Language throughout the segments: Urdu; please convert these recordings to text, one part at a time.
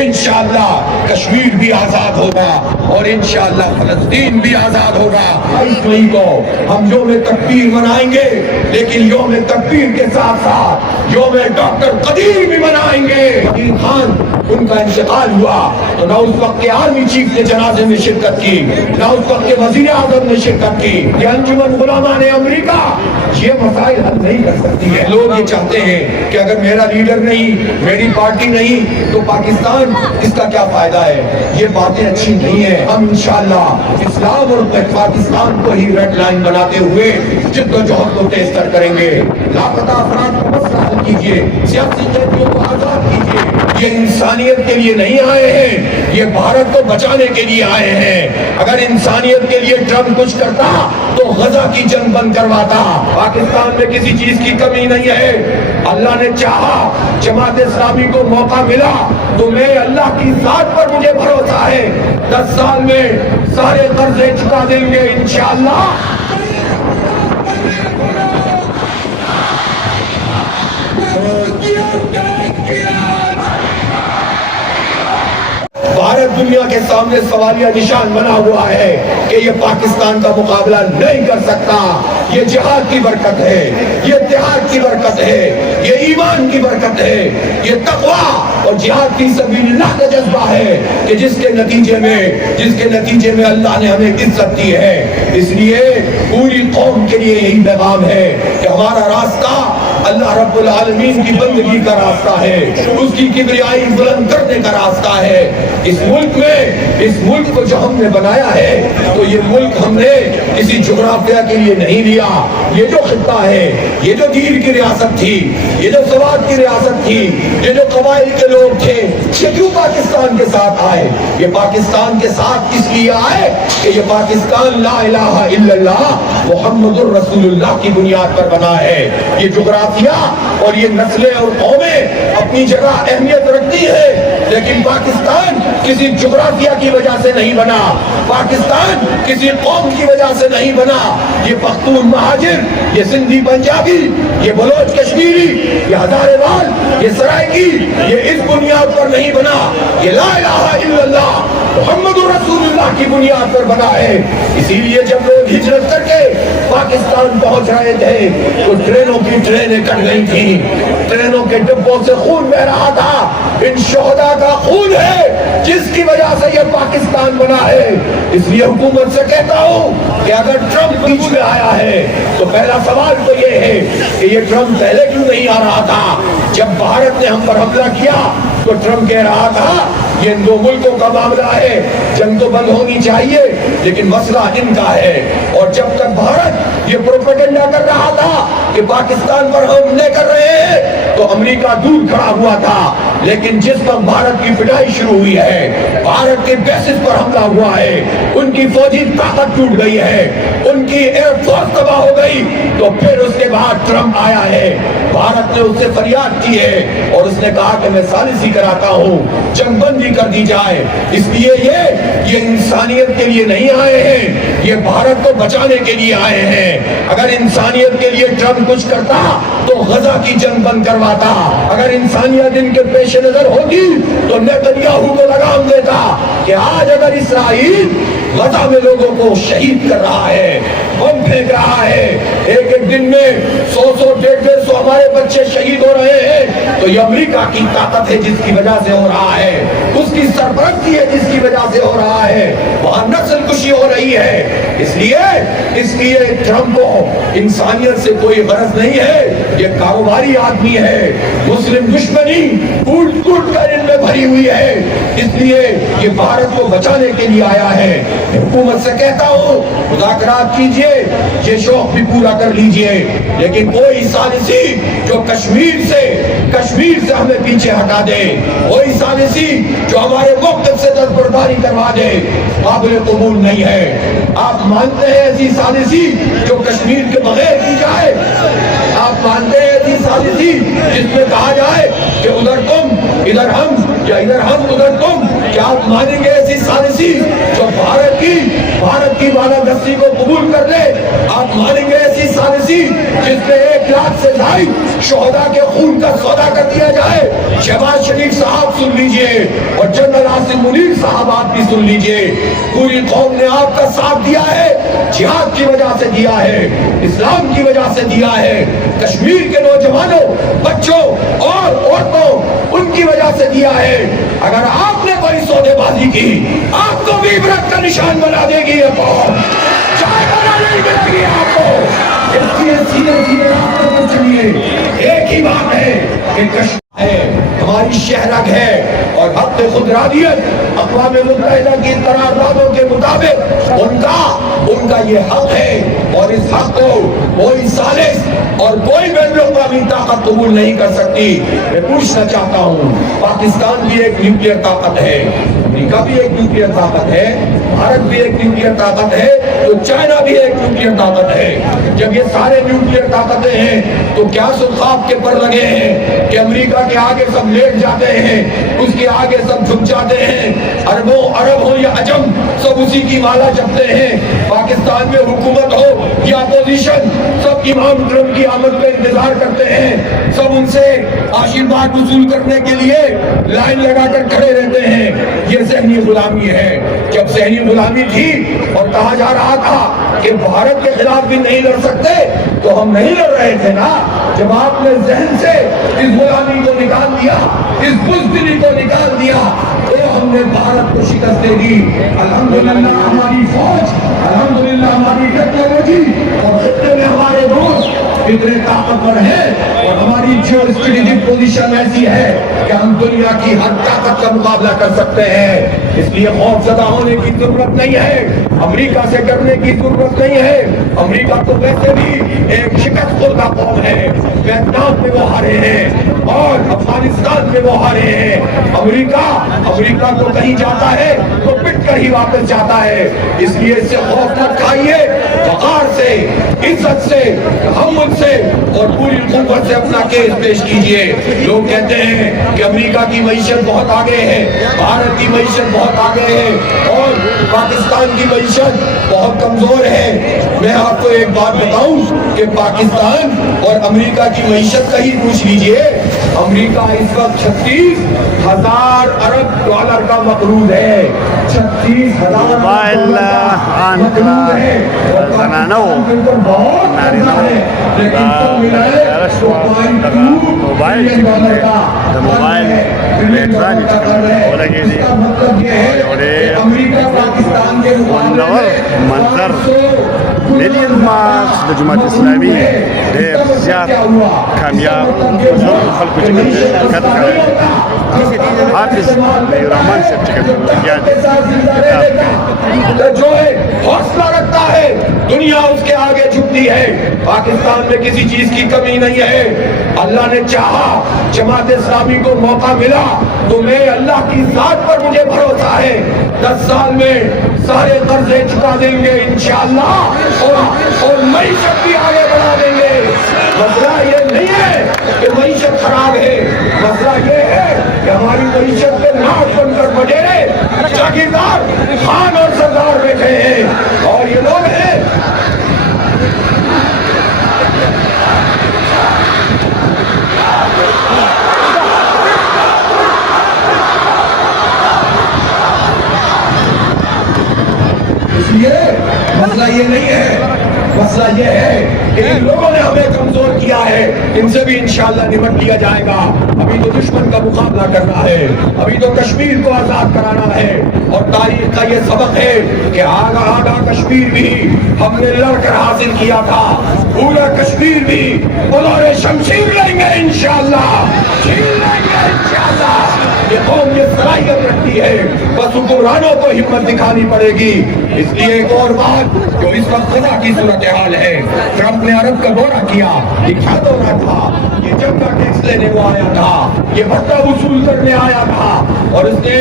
انشاءاللہ کشمیر بھی آزاد ہوگا اور انشاءاللہ فلسطین بھی آزاد ہوگا۔ 22 مئی کو ہم یوم تکبیر منائیں گے، لیکن یوم تکبیر کے ساتھ ساتھ یوم ڈاکٹر قدیر بھی منائیں گے۔ قدیر خان ان کا انتقال ہوا تو نہ اس وقت کے آرمی چیف نے جنازے میں شرکت کی، نہ اس وقت کے وزیر اعظم نے شرکت کی۔ یہ انجمن علماء امریکہ یہ مسائل حل نہیں کر سکتی ہے۔ لوگ یہ چاہتے ہیں کہ اگر میرا لیڈر نہیں، میری پارٹی نہیں تو پاکستان اس کا کیا فائدہ ہے؟ یہ باتیں اچھی نہیں ہیں۔ ہم انشاءاللہ اسلام اور پاکستان کو ہی ریڈ لائن بناتے ہوئے جد و جہد کو تیز تر کریں گے۔ لاپتہ افراد کو مسئلہ حل کیجیے، سیاسی قیدیوں کو آزاد کیجیے۔ یہ انسانیت کے لیے نہیں آئے ہیں، یہ بھارت کو بچانے کے لیے آئے ہیں۔ اگر انسانیت کے لیے ٹرمپ کچھ کرتا تو غزہ کی جنگ بند کرواتا۔ پاکستان میں کسی چیز کی کمی نہیں ہے۔ اللہ نے چاہا، جماعت اسلامی کو موقع ملا تو میں اللہ کی ذات پر مجھے بھروسہ ہے 10 سال میں سارے قرضے چکا دیں گے انشاءاللہ۔ بھارت دنیا کے سامنے سوالیہ نشان بنا ہوا ہے کہ یہ پاکستان کا مقابلہ نہیں کر سکتا۔ یہ جہاد کی برکت ہے، یہ اتحاد کی برکت ہے، یہ ایمان کی برکت ہے، یہ تقویٰ اور جہاد فی سبیل اللہ کا جذبہ ہے کہ جس کے نتیجے میں اللہ نے ہمیں عزت دی ہے۔ اس لیے پوری قوم کے لیے یہی پیغام ہے کہ ہمارا راستہ اللہ رب العالمین کی بندگی کا راستہ ہے، اس کی کبریائی بلند کرنے کا راستہ ہے۔ اس ملک کو جو ہم نے بنایا ہے تو یہ ملک ہم نے کسی جغرافیہ کے لیے نہیں لیا۔ یہ جو خطہ ہے، یہ جو دیر کی ریاست تھی، یہ جو سواد کی ریاست تھی، یہ جو قبائل کے لوگ تھے، یہ کیوں پاکستان کے ساتھ آئے؟ یہ پاکستان کے ساتھ اس لیے آئے کہ یہ پاکستان لا الہ الا اللہ محمد الرسول اللہ کی بنیاد پر بنا ہے۔ یہ جغرافیہ اور یہ نسلیں اور قومیں اپنی جگہ اہمیت رکھتی ہے، لیکن پاکستان کسی جغرافیہ کی وجہ سے نہیں بنا، پاکستان کسی قوم کی وجہ سے نہیں بنا۔ یہ پختون مہاجر، یہ سندھی پنجابی، یہ بلوچ کشمیری، یہ ہزارے وال، یہ سرائکی، یہ اس بنیاد پر نہیں بنا۔ یہ لا الہ الا اللہ محمد رسول اللہ کی بنیاد پر بنا ہے۔ اسی لیے جب لوگ ہجرت کر کے پاکستان پہنچ رہے تھے تو ٹرینوں کی ٹرینیں کٹ گئی تھیں، ٹرینوں کے ڈبوں سے خون بہ رہا تھا۔ ان شہداء کا خون ہے جس کی وجہ سے یہ پاکستان بنا ہے۔ اس لیے حکومت سے کہتا ہوں کہ اگر ٹرمپ بیچ میں آیا ہے تو پہلا سوال تو یہ ہے کہ یہ ٹرمپ پہلے کیوں نہیں آ رہا تھا؟ جب بھارت نے ہم پر حملہ کیا تو ٹرمپ کہہ رہا تھا یہ ان دو ملکوں کا معاملہ ہے، جنگ تو بند ہونی چاہیے لیکن مسئلہ ان کا ہے۔ اور جب تک بھارت یہ پروپیگنڈا کر رہا تھا کہ پاکستان پر حملے کر رہے ہیں تو امریکہ دور کھڑا ہوا تھا، لیکن جس وقت بھارت کی پٹائی شروع ہوئی ہے، بھارت کے بیسس پر حملہ ہوا ہے، ان کی فوجی طاقت ٹوٹ گئی ہے، ان کی ایئر فورس تباہ ہو گئی، تو پھر اس کے بعد ٹرمپ آیا ہے۔ بھارت نے اس سے فریاد کی ہے اور اس نے کہا کہ میں ثالثی کراتا ہوں، جنگ بندی کر دی جائے۔ اس لیے یہ انسانیت کے لیے نہیں آئے ہیں، یہ بھارت کو بچانے کے لیے آئے ہیں۔ اگر انسانیت کے لیے ٹرمپ کچھ کرتا تو غزہ کی جنگ بند کرواتا، اگر انسانیت ان کے پیش نظر ہوتی تو نیتنیاہو کو لگام دیتا کہ آج اگر اسرائیل غزہ میں لوگوں کو شہید کر رہا ہے، بم پھینک رہا ہے، ایک ایک دن میں 100 150 ہمارے بچے شہید ہو رہے ہیں، تو یہ امریکہ کی طاقت ہے جس کی وجہ سے ہو رہا ہے، اس کی سرپرستی ہے جس کی وجہ سے ہو رہا ہے، وہاں نسل کشی ہو رہی ہے۔ اس لیے ٹرمپ کو انسانیت سے کوئی غرض نہیں ہے، یہ کاروباری آدمی ہے، مسلم دشمنی ٹوٹ ٹوٹ کر ان میں بھری ہوئی ہے، اس لیے یہ بھارت کو بچانے کے لیے آیا ہے۔ حکومت سے کہتا ہوں مذاکرات کیجئے، یہ شوق بھی پورا کر لیجئے، لیکن کوئی ثالثی جو کشمیر سے ہمیں پیچھے ہٹا دے، کوئی ثالثی جو ہمارے موقف سے دستبرداری کروا دے، قابل قبول نہیں ہے۔ آپ مانتے ہیں ایسی ثالثی جو کشمیر کے بغیر کی جائے؟ آپ مانتے ہیں ایسی ثالثی جس میں کہا جائے کہ ادھر تم ادھر ہم یا ادھر ہم ادھر تم. کیا آپ مانیں گے ایسی سازشی جو بھارت کی بالادستی کو قبول کر لے؟ آپ مانیں گے ایسی سازشی جس میں 1 لاکھ سے زائد شہداء کے خون کا سودا کر دیا جائے؟ شہباز شریف صاحب سن لیجئے اور جنرل عاصم منیر صاحب آپ بھی سن لیجئے. پوری قوم نے آپ کا ساتھ دیا ہے, جہاد کی وجہ سے دیا ہے, اسلام کی وجہ سے دیا ہے, کشمیر کے نوجوانوں, بچوں اور عورتوں ان کی وجہ سے دیا ہے. اگر آپ نے کوئی سودے بازی کی, آپ کو بھی عبرت کا نشان بنا دے گی یہ قوم, چائے بنا نہیں ملے گی آپ کو. اس لیے سیدھے راستوں پر چلیے. ایک ہی بات ہے کہ کشمیر ہے, ہماری شہرک ہے, اور حق خودرادیت اقوام متحدہ کی قراردادوں کے مطابق ان کا یہ حق ہے, اور اس حق کو کوئی ثالث اور کوئی بین الاقوامی طاقت قبول نہیں کر سکتی. میں پوچھنا چاہتا ہوں, پاکستان بھی ایک نیوکلیئر طاقت ہے, امریکہ بھی ایک نیوکلیئر طاقت ہے, بھارت بھی ایک نیوکلیئر طاقت ہے, تو چائنا بھی ایک نیوکلیئر طاقت ہے. جب یہ سارے نیوکلیئر طاقتیں ہیں تو کیا سلخاب کے پر لگے ہیں کہ امریکہ کے آگے سب لیٹ جاتے ہیں, اس کے آگے سب جھک جاتے ہیں, عرب ہو یا عجم سب اسی کی مالا جپتے ہیں. پاکستان میں حکومت ہو یا اپوزیشن سب امام ٹرمپ کی آمد کا انتظار کرتے ہیں, سب ان سے آشیرواد وصول کرنے کے لیے لائن لگا کر کھڑے رہتے ہیں. یہ ذہنی غلامی ہے. جب ذہنی غلامی تھی اور کہا جا رہا تھا کہ بھارت کے خلاف بھی نہیں لڑ سکتے, تو ہم نہیں لڑ رہے تھے نا. جب آپ نے ذہن سے اس غلامی کو نکال دیا, اس بزدلی کو نکال دیا, تو ہم نے بھارت کو شکست دے دی. الحمدللہ ہماری فوج, الحمدللہ ہماری ٹیکنالوجی اور خطے میں ہمارے دوست اتنے طاقتور ہیں, اور ہماری جیو اسٹریٹجک پوزیشن ایسی ہے کہ ہم دنیا کی ہر طاقت کا مقابلہ کر سکتے ہیں. اس لیے خوف زدہ ہونے کی ضرورت نہیں ہے, امریکہ سے ڈرنے کی ضرورت نہیں ہے. امریکہ تو ویسے بھی ایک شکست خوردہ قوم ہے. ویتنام میں وہ ہارے ہیں اور افغانستان میں وہ ہارے ہیں. امریکہ تو کہیں جاتا ہے تو پٹ کر ہی واپس جاتا ہے. اس لیے اس سے خوف مت کھائیے, وقار سے, عزت سے, تحمل سے اور پوری قوت سے اپنا کیس پیش کیجئے. لوگ کہتے ہیں کہ امریکہ کی معیشت بہت آگے ہے, بھارت کی معیشت بہت آگے ہے اور پاکستان کی معیشت بہت کمزور ہے. میں آپ کو ایک بات بتاؤں کہ پاکستان اور امریکہ کی معیشت کا ہی پوچھ لیجئے. امریکہ اس وقت 36,000 ارب ڈالر کا مقروض ہے. 36,000 ارب ڈالر کا مقروض ہے. منظر مليون مارس لجماعة الإسلامية دير زياد كامياب وزور خلق جميل حافظ لرحمن جو ہے حوصلہ رکھتا ہے دنیا اس کے آگے جھکتی ہے. پاکستان میں کسی چیز کی کمی نہیں ہے. اللہ نے چاہا, جماعت اسلامی کو موقع ملا, تو میں اللہ کی ذات پر مجھے بھروسہ ہے 10 سال میں سارے قرضے چکا دیں گے انشاءاللہ, اور معیشت بھی آگے بڑھا دیں گے. مسئلہ یہ نہیں ہے کہ معیشت خراب ہے, مسئلہ یہ ہے کہ ہماری معیشت پہ ناک بن کر بٹیرے جاگیردار خان اور سردار بیٹھے ہیں, اور یہ لوگ ہیں اس لیے مسئلہ یہ نہیں ہے. مسئلہ یہ ہے کہ ان لوگوں نے ہمیں کمزور کیا ہے, ان سے بھی انشاءاللہ نمٹ لیا جائے گا. ابھی تو دشمن کا مقابلہ کرنا ہے, ابھی تو کشمیر کو آزاد کرانا ہے, اور تاریخ کا یہ سبق ہے کہ آگا کشمیر بھی ہم نے لڑ کر حاصل کیا تھا, پورا کشمیر بھی بلور شمشیر لیں گے انشاءاللہ, چھین لیں گے انشاءاللہ. یہ قوم یہ صلاحیت رکھتی ہے, بس حکمرانوں کو ہمت دکھانی پڑے گی. اس لیے ایک اور بات جو اس وقت خدا کی صورتحال ہے, ٹرمپ نے عرب کا دورہ کیا, یہ کیا دورہ تھا؟ یہ جنگ کا ٹیکس لینے وہ آیا تھا, یہ بھتہ وصول کرنے آیا تھا, اور اس نے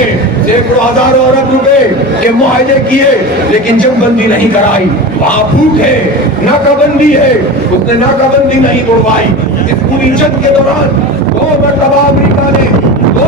سینکڑوں ہزاروں ارب روپے کے معاہدے کیے, لیکن جنگ بندی نہیں کرائی. وہاں بھوک ہے, ناکہ بندی ہے, اس نے ناکہ بندی نہیں توڑوائی. اس پوری جنگ کے دوران 2 مرتبہ امریکہ نے 2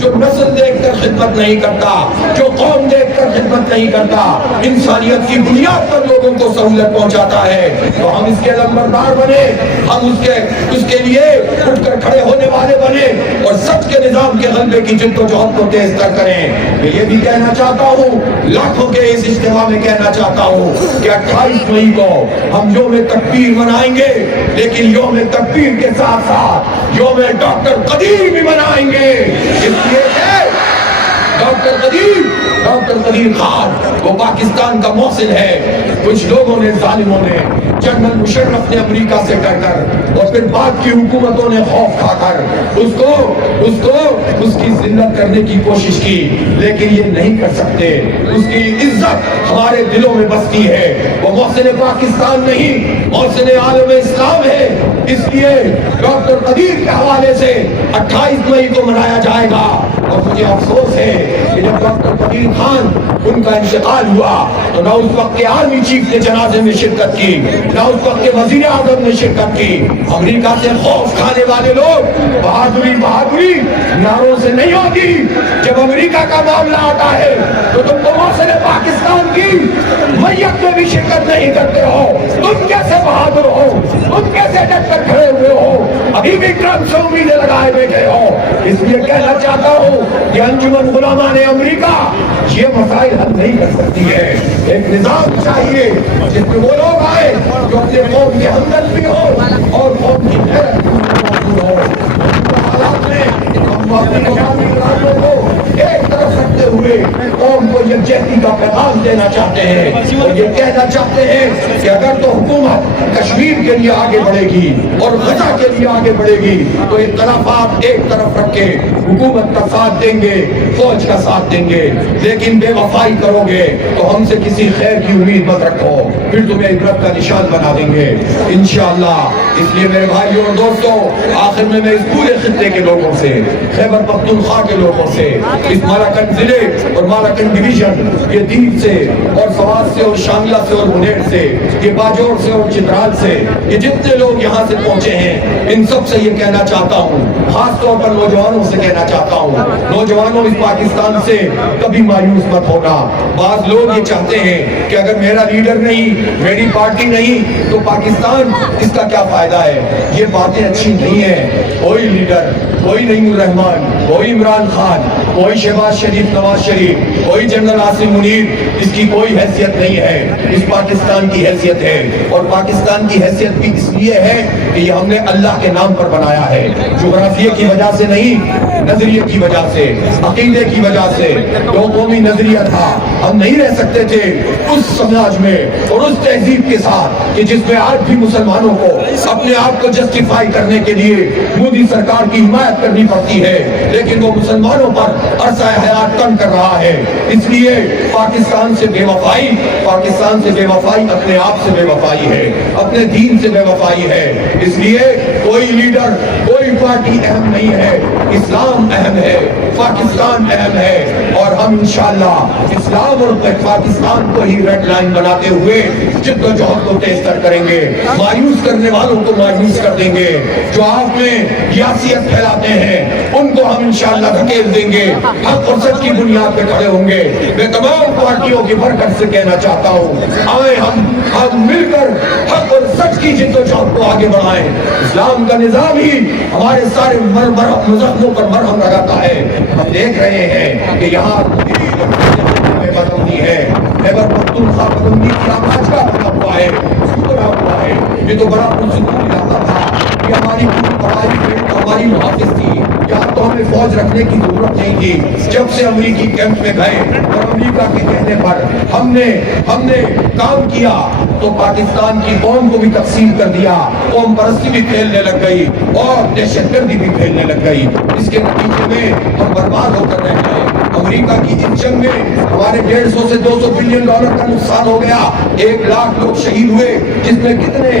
جو نسل دیکھ کر خدمت نہیں کرتا, جو قوم دیکھ کر خدمت نہیں کرتا, انسانیت کی بنیاد پر لوگوں کو سہولت پہنچاتا ہے, تو ہم اس کے لمبردار بنے, ہم اس کے لیے اٹھ کر کھڑے ہونے والے بنے اور سچ کے نظام کے غلبے کی جد و جہد کو تیز تر کریں. میں یہ بھی کہنا چاہتا ہوں, لاکھوں کے اس اجتماع میں کہنا چاہتا ہوں کہ 28 مئی کو ہم یوم تکبیر منائیں گے, لیکن یوم تکبیر کے ساتھ ساتھ یوم ڈاکٹر قدیر بھی منائیں گے. اس لیے ڈاکٹر قدیر خان وہ پاکستان کا محسن ہے. کچھ لوگوں نے, ظالموں نے, جنرل مشرف نے امریکہ سے ڈر کر اور پھر بعد کی حکومتوں نے خوف کھا کر اس کی ذلت کرنے کی کوشش کی, لیکن یہ نہیں کر سکتے. اس کی عزت ہمارے دلوں میں بستی ہے. وہ محسن پاکستان نہیں, محسن عالم اسلام ہے. اس لیے ڈاکٹر قدیر کے حوالے سے 28 مئی کو منایا جائے گا. اور مجھے افسوس ہے کہ جب ڈاکٹر قدیر خان ان کا انتقال ہوا تو نہ اس وقت کے آرمی چیف نے جنازے میں شرکت کی, نہ اس وقت کے وزیر اعظم نے شرکت کی. امریکہ سے خوف کھانے والے لوگ بہادری نعروں سے نہیں ہوتی. جب امریکہ کا معاملہ آتا ہے تو تم تو محسن پاکستان کی میت میں بھی شرکت نہیں کرتے ہو. تم کیسے بہادر ہو, تم کیسے ڈٹ کر کھڑے ہوئے ہو, ابھی بھی ٹرمپ سے امیدیں لگائے بیٹھے ہو. اس لیے کہنا چاہتا ہوں کہ انجمن غلامان امریکہ یہ مسائل حل نہیں کر سکتی ہے. ایک نظام چاہیے جس میں وہ لوگ آئے جو اپنے قوم کے ہمدرد بھی ہو اور قوم کی غیرت بھی موجود ہو. حالات میں ہم اپنی مقامی ارادوں کو ایک طرف رکھتے ہوئے قوم کو یکجہتی کا پیغام دینا چاہتے ہیں اور یہ کہنا چاہتے ہیں کہ اگر تو حکومت کشمیر کے لیے آگے بڑھے گی اور غزہ کے لیے آگے بڑھے گی تو اختلافات ایک طرف رکھ کے حکومت کا ساتھ دیں گے, فوج کا ساتھ دیں گے, لیکن بے وفائی کرو گے تو ہم سے کسی خیر کی امید مت رکھو, پھر تمہیں عبرت کا نشان بنا دیں گے انشاءاللہ. اس لیے میرے بھائیوں اور دوستوں, آخر میں اس پورے خطے کے لوگوں سے, خیبر پختونخوا کے لوگوں سے, اس مالاکنڈ ضلع اور مالاکنڈ ڈویژن, یہ دیپ سے اور سوات سے اور شانگلہ سے اور منیر سے, یہ باجوڑ سے اور چترال سے, یہ جتنے لوگ یہاں سے پہنچے ہیں, ان سب سے یہ کہنا چاہتا ہوں, خاص طور پر نوجوانوں سے کہنا چاہتا ہوں, نوجوانوں اس پاکستان سے کبھی مایوس مت ہونا. بعض لوگ یہ چاہتے ہیں کہ اگر میرا لیڈر نہیں, میری پارٹی نہیں تو پاکستان اس کا کیا فائدہ ہے. یہ باتیں اچھی نہیں ہیں. کوئی لیڈر, کوئی نعیم الرحمان, کوئی عمران خان, کوئی شہباز شریف, نواز شریف, کوئی جنرل عاصم منیر, اس کی کوئی حیثیت نہیں ہے. اس پاکستان کی حیثیت ہے, اور پاکستان کی حیثیت بھی اس لیے ہے کہ یہ ہم نے اللہ کے نام پر بنایا ہے. جغرافیے کی وجہ سے نہیں, نظریے کی وجہ سے, عقیدے کی وجہ سے. دو قومی نظریہ تھا, ہم نہیں رہ سکتے تھے اس سماج میں اور اس تہذیب کے ساتھ کہ جس میں آج بھی مسلمانوں کو اپنے آپ کو جسٹیفائی کرنے کے لیے مودی سرکار کی حمایت کرنی پڑتی ہے, لیکن وہ مسلمانوں پر عرصہ حیات تنگ کر رہا ہے. اس لیے پاکستان سے بے وفائی اپنے آپ سے بے وفائی ہے, اپنے دین سے بے وفائی ہے. اس لیے کوئی لیڈر, کوئی پارٹی اہم نہیں ہے, اسلام اہم ہے, پاکستان اہم ہے, اور ہم انشاءاللہ اسلام اور پاکستان کو ہی ریڈ لائن بناتے ہوئے جد و جہد کو تیز تر کریں گے. مایوس کرنے والوں کو مایوس کر دیں گے, جو آپ میں سیاست پھیلاتے ہیں ان کو ہم انشاءاللہ دھکیل دیں گے. حق اور سچ کی بنیاد پہ کھڑے ہوں گے. میں تمام پارٹیوں کی برکت سے کہنا چاہتا ہوں, آئیں ہم مل کر حق اور سچ کی جد و جہد کو آگے بڑھائیں. اسلام کا نظام ہی ہمارے سارے مذہبوں پر مرہم لگاتا ہے. ہم دیکھ رہے ہیں کہ یہاں بدمنی ہے, خیبر پختونخوا بدمنی کی آواز کا بنا ہوا ہے, ہوا ہے. یہ تو بڑا پرسکون علاقہ تھا, یہ ہماری ہماری محافظ تھی, یہاں تو ہمیں فوج رکھنے کی ضرورت نہیں تھی. جب سے امریکی کیمپ میں گئے اور امریکہ کے کہنے پر ہم نے کام کیا تو پاکستان کی قوم کو بھی تقسیم کر دیا, قوم پرستی بھی پھیلنے لگ گئی اور دہشت گردی بھی پھیلنے لگ گئی. اس کے نتیجے میں ہم برباد ہو کر رہ گئے. امریکہ کی اس جنگ میں ہمارے 150 سے 200 بلین ڈالر کا نقصان ہو گیا, 1 لاکھ لوگ شہید ہوئے, جس میں کتنے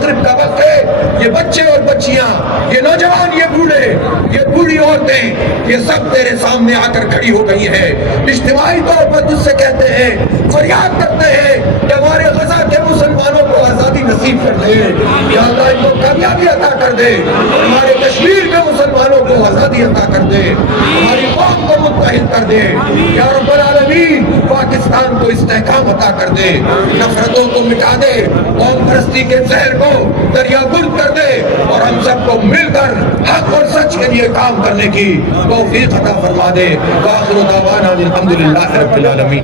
مغرب کا وقت ہے، یہ بچے اور بچیاں، یہ نوجوان، یہ بوڑھے، یہ بوڑھی عورتیں، یہ سب تیرے سامنے آ کر کھڑی ہو گئی ہیں، اجتماعی طور پر تجھ سے کہتے ہیں، فریاد کرتے ہیں کہ ہمارے غزہ کے مسلمانوں کو آزادی نصیب کر دے، یا اللہ ان کو کامیابی عطا کر دے، ہمارے کشمیر کے مسلمانوں کو آزادی عطا کر دے، ہماری قوم کو متحد کر دے، یا رب العالمین پاکستان کو استحکام عطا کر دے، نفرتوں کو مٹا دے، قوم پرستی کے زہر کو دریا گرد کر دے، اور ہم سب کو مل کر حق اور سچ کے لیے کام کرنے کی توفیق عطا فرما دے۔ وآخر دعوانا الحمدللہ رب العالمین۔